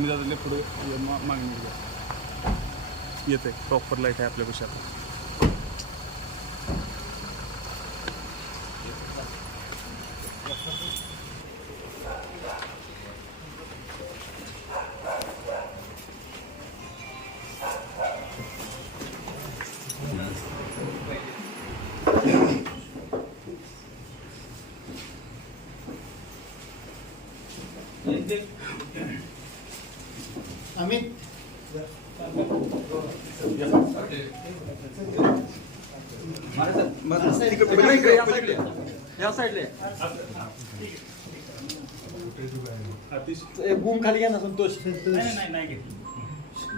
आम्ही दादा पुढे मा- मागणी करूया येते प्रॉपर लाईट आहे आपल्या कशाला अमित या साईडले अतिशय बूम खाली घ्या ना संतोष.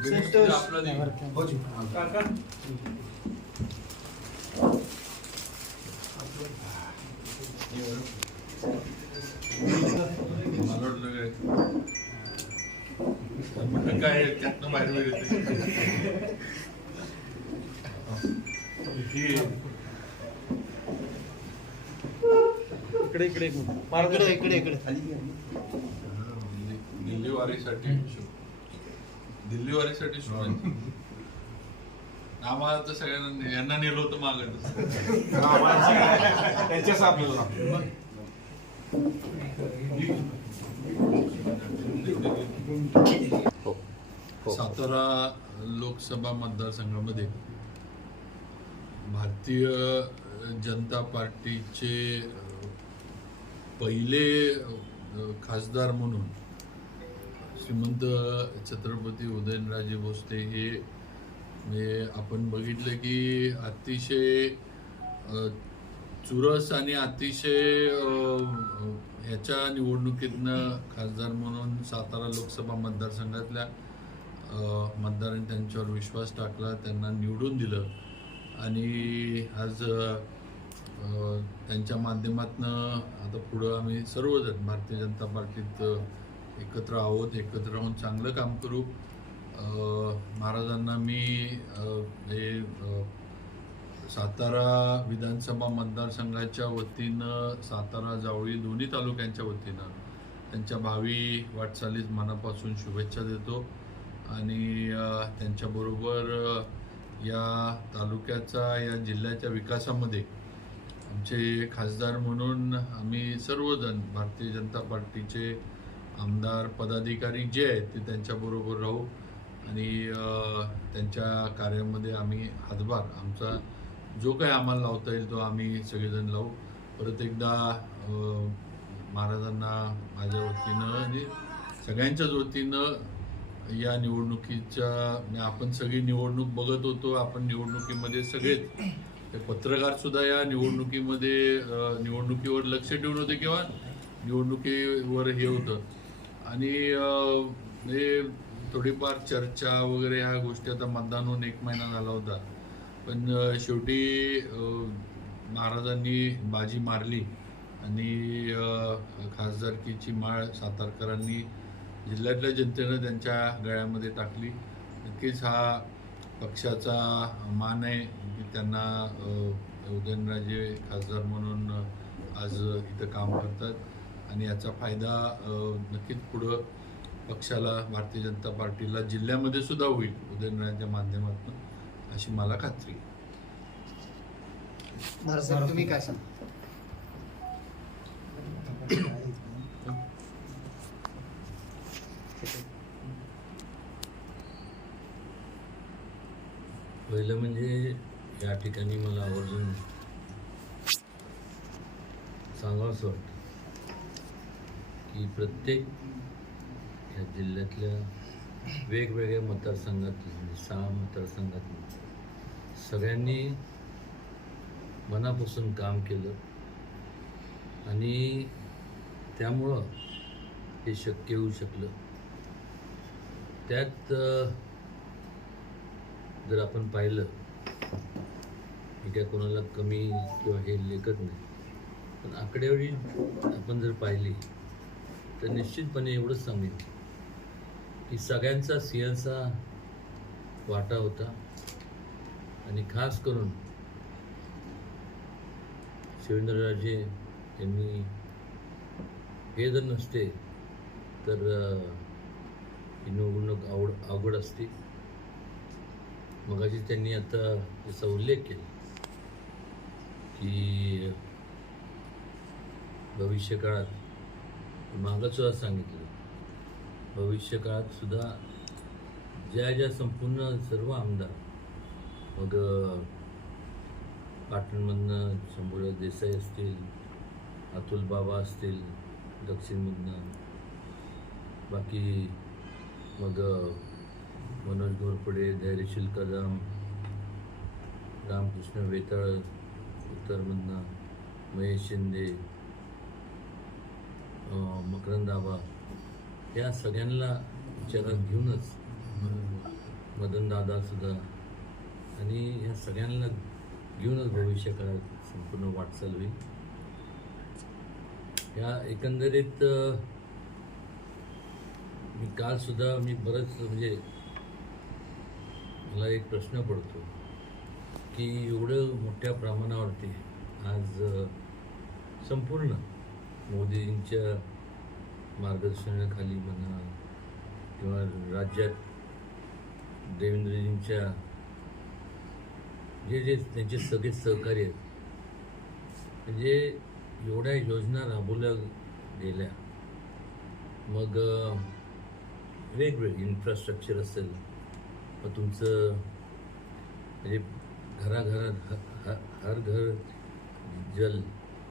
संतोष. मला वाटलं काय म्हटलं काय त्यातनं बाहेर इकडे इकडे. इकडे. इकडे इकडे दिल्ली वारीसाठी दिल्ली वारीसाठी शुभेच्छा आम्हाला तर सगळ्यांना यांना नेलं होतं मागं त्यांच्याच आपल्याला हो, हो. सातारा लोकसभा मतदारसंघामध्ये भारतीय जनता पार्टीचे पहिले खासदार म्हणून श्रीमंत छत्रपती उदयनराजे भोसले हे आपण बघितलं की अतिशय चुरस आणि अतिशय ह्याच्या निवडणुकीतनं खासदार म्हणून सातारा लोकसभा मतदारसंघातल्या मतदारांनी त्यांच्यावर विश्वास टाकला त्यांना निवडून दिलं. आणि आज त्यांच्या माध्यमातनं आता पुढं आम्ही सर्वजण भारतीय जनता पार्टीत एकत्र आहोत एकत्र राहून चांगलं काम करू. महाराजांना मी हे सातारा विधानसभा मतदारसंघाच्या वतीनं सातारा जावळी दोन्ही तालुक्यांच्या वतीनं त्यांच्या भावी वाटचालीस मनापासून शुभेच्छा देतो. आणि त्यांच्याबरोबर या तालुक्याचा या जिल्ह्याच्या विकासामध्ये आमचे खासदार म्हणून आम्ही सर्वजण भारतीय जनता पार्टीचे आमदार पदाधिकारी जे आहेत ते त्यांच्याबरोबर राहू आणि त्यांच्या कार्यामध्ये आम्ही हातभार आमचा जो काही आम्हाला लावता येईल तो आम्ही सगळेजण लावू. परत एकदा महाराजांना माझ्या वतीनं आणि सगळ्यांच्याच वतीनं या निवडणुकीच्या म्हणजे आपण सगळी निवडणूक बघत होतो आपण निवडणुकीमध्ये सगळेच. पत्रकार सुद्धा या निवडणुकीमध्ये निवडणुकीवर लक्ष ठेवून होते किंवा निवडणुकीवर हे होतं. आणि हे थोडीफार चर्चा वगैरे ह्या गोष्टी आता मतदान होऊन एक महिना झाला होता. पण शेवटी महाराजांनी बाजी मारली आणि खासदारकीची माळ सातारकरांनी जिल्ह्यातल्या जनतेनं त्यांच्या गळ्यामध्ये टाकली. नक्कीच हा पक्षाचा मान आहे. की त्यांना उदयनराजे खासदार म्हणून आज इथं काम करतात. आणि याचा फायदा नक्कीच पुढं पक्षाला भारतीय जनता पार्टीला जिल्ह्यामध्ये सुद्धा होईल उदयनराजेच्या माध्यमातून अशी मला खात्री तुम्ही काय सांग पहिलं म्हणजे या ठिकाणी मला आवर्जून सांगावंसं वाटतं की प्रत्येक या जिल्ह्यातल्या वेगवेगळ्या मतदारसंघातून म्हणजे सहा मतदारसंघातून सगळ्यांनी मनापासून काम केलं. आणि त्यामुळं हे शक्य होऊ शकलं. त्यात जर आपण पाहिलं मी काय कोणाला कमी किंवा हे लेखत नाही. पण आकडेवारी आपण जर पाहिली तर निश्चितपणे एवढंच सांगेन की सगळ्यांचा सिंहाचा वाटा होता. आणि खास करून शिवेंद्रराजे यांनी हे जर नसते तर ही निवडणूक आवड अवघड असते. मगाशी त्यांनी आता त्याचा उल्लेख केला की भविष्य मागंसुद्धा मागं सुद्धा सांगितलं. भविष्य काळात सुद्धा ज्या ज्या संपूर्ण सर्व आमदार मग पाटणमधनं शंभूराज देसाई असतील अतुल बाबा असतील दक्षिणमधनं बाकी मग मनोज घोरपडे धैर्यशील कदम रामकृष्ण वेताळ उत्तरमधनं महेश शिंदे मकरंदाबा या सगळ्यांना विचारात घेऊनच मदन दादा सुद्धा आणि ह्या सगळ्यांना घेऊनच भविष्य काळात संपूर्ण वाटचाल होईल. या एकंदरीत मी काल सुद्धा मी बरंच म्हणजे मला एक प्रश्न पडतो की एवढं मोठ्या प्रमाणावरती आज संपूर्ण मोदींच्या मार्गदर्शनाखाली म्हणा किंवा राज्यात देवेंद्रजींच्या जे जे त्यांचे सगळे सहकार्य आहेत म्हणजे एवढ्या योजना राबवल्या गेल्या मग वेगवेगळे इन्फ्रास्ट्रक्चर असेल मग तुमचं म्हणजे घराघरात ह- हर घर जल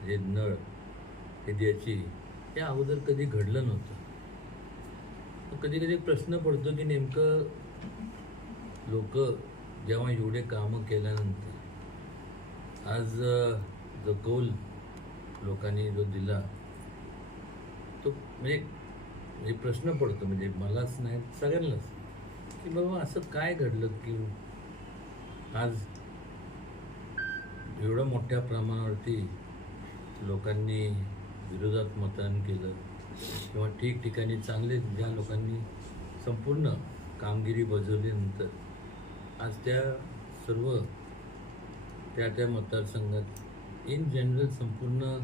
जे नळ हे द्यायची हे अगोदर कधी घडलं नव्हतं. कधी कधी प्रश्न पडतो की नेमकं लोक जेव्हा एवढे कामं केल्यानंतर आज जो कौल लोकांनी जो दिला तो म्हणजे म्हणजे प्रश्न पडतो. म्हणजे मलाच नाही सगळ्यांनाच. की बाबा असं काय घडलं की आज एवढं मोठ्या प्रमाणावरती लोकांनी विरोधात मतदान केलं किंवा ठिकठिकाणी चांगले ज्या लोकांनी संपूर्ण कामगिरी बजावल्यानंतर आज त्या सर्व त्या त्या मतदारसंघात इन जनरल संपूर्ण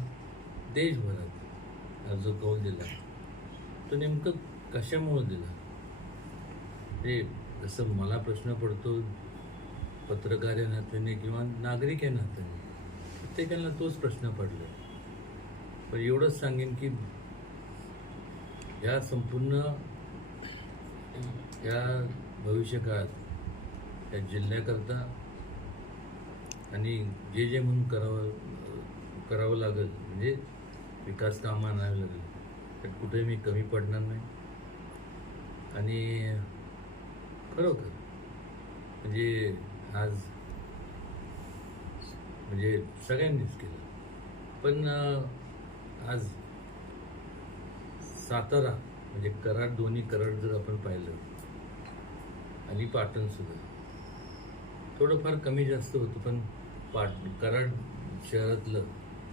देशभरात आज जो कौल दिला. तो नेमकं कशामुळं दिला? ते जसं मला प्रश्न पडतो पत्रकार या नात्याने किंवा नागरिक या नात्याने प्रत्येकाला तोच प्रश्न पडला. पण एवढंच सांगेन की या संपूर्ण या भविष्यकाळात या जिल्ह्याकरता आणि जे जे म्हणून करावं करावं लागेल म्हणजे विकास कामं आणावं लागेल त्यात कुठे मी कमी पडणार नाही. आणि खरोखर म्हणजे आज म्हणजे सगळ्यांनीच केलं. पण आज सातारा म्हणजे कराड दोन्ही कराड जर आपण पाहिलं आणि पाटण सुद्धा. थोडंफार कमी जास्त होतं पण पाट कराड शहरातलं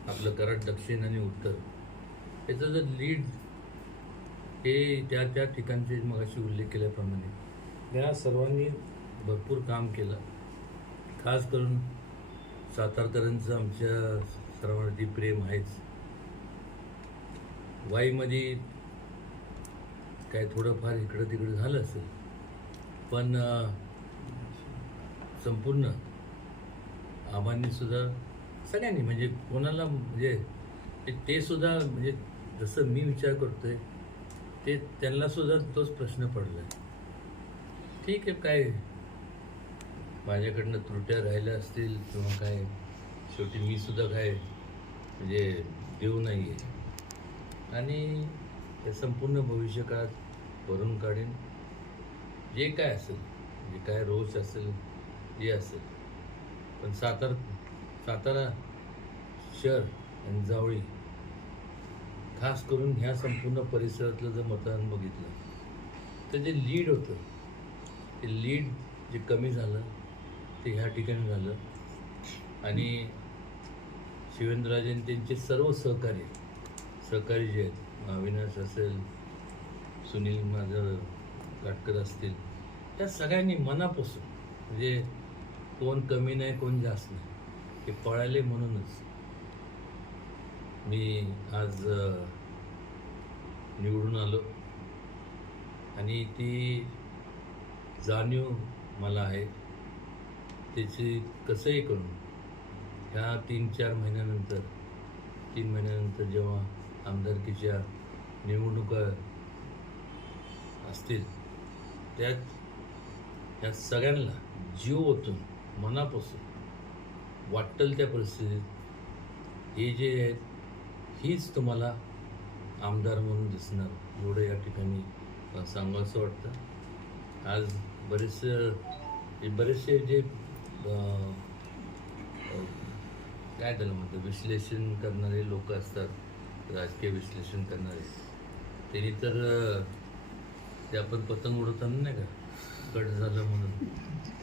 आपलं कराड दक्षिण आणि उत्तर याचं जर लीड हे त्या त्या ठिकाणचे मगाशी उल्लेख केल्याप्रमाणे या सर्वांनी भरपूर काम केलं. खास करून सातारकरांचं आमच्या सर्वांवरती प्रेम आहेच. वाईमध्ये काय थोडंफार इकडं तिकडं झालं असेल पण संपूर्ण आबांनी सुद्धा सगळ्यांनी म्हणजे कोणाला म्हणजे ते- सुद्धा म्हणजे जसं मी विचार करतोय ते त्यांना सुद्धा तोच प्रश्न पडला ठीक आहे काय माझ्याकडनं त्रुट्या राहिल्या असतील किंवा काय शेवटी मी सुद्धा काय म्हणजे देऊ नाही आहे आणि त्या संपूर्ण भविष्यकाळात भरून काढेन. जे काय असेल जे काय रोष असेल जे असेल. पण सातार सातारा शहर आणि जावळी खास करून ह्या संपूर्ण परिसरातलं जर मतदान बघितलं तर जे लीड होतं ते लीड जे कमी झालं ते ह्या ठिकाणी झालं. आणि शिवेंद्रराजेन त्यांचे सर्व सहकारी सहकारी जे आहेत अविनाश असेल सुनील माझं काटकर असतील त्या सगळ्यांनी मनापासून म्हणजे कोण कमी नाही कोण जास्त नाही हे पळाले म्हणूनच. मी आज निवडून आलो. आणि ती जाणीव मला आहे. त्याची कसंही करून ह्या तीन चार महिन्यानंतर तीन महिन्यानंतर जेव्हा आमदारकीच्या निवडणुका असतील त्यात ह्या सगळ्यांना जीव ओतून मनापासून वाटेल त्या परिस्थितीत हे जे आहेत हीच तुम्हाला आमदार म्हणून दिसणार. एवढं या ठिकाणी सांगावंसं वाटतं. आज बरेचसे बरेचसे जे काय त्याला म्हणतात विश्लेषण करणारे लोक असतात राजकीय विश्लेषण करणारे त्यांनी तर ते आपण पतंग उडवताना नाही का? कट झालं म्हणून.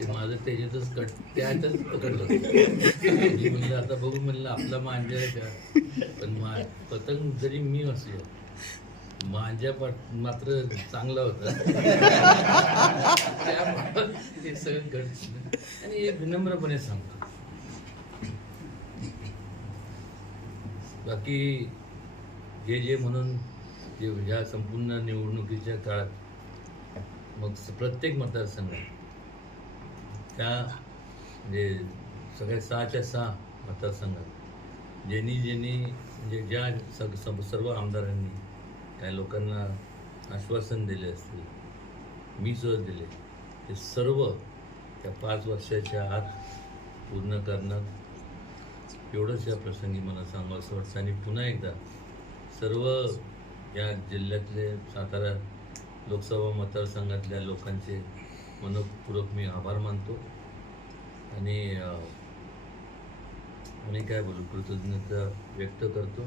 ते माझं त्याच्यातच कट त्यातच पकडलं. मी म्हणलं आता बघू म्हणलं आपला मांजा आहे का? पण मा पतंग जरी मी असलो मांजा पाट मात्र चांगला होता. त्यामुळं ते सगळं कट आणि हे विनम्रपणे सांगतो. बाकी जे जे म्हणून जे ह्या संपूर्ण निवडणुकीच्या काळात मग प्रत्येक मतदारसंघात त्या म्हणजे सगळ्या सहाच्या सहा मतदारसंघात ज्यांनी ज्यांनी म्हणजे ज्या सग सग- सर्व आमदारांनी त्या लोकांना आश्वासन दिले असतील मी सुद्धा दिले ते सर्व त्या पाच वर्षाच्या आत पूर्ण करणं एवढंच या प्रसंगी मला सांगावं असं वाटतं. आणि पुन्हा एकदा सर्व या जिल्ह्यातले सातारा लोकसभा मतदारसंघातल्या लोकांचे मनपूर्वक मी आभार मानतो. आणि अं, आणि काय बोलू कृतज्ञता व्यक्त करतो.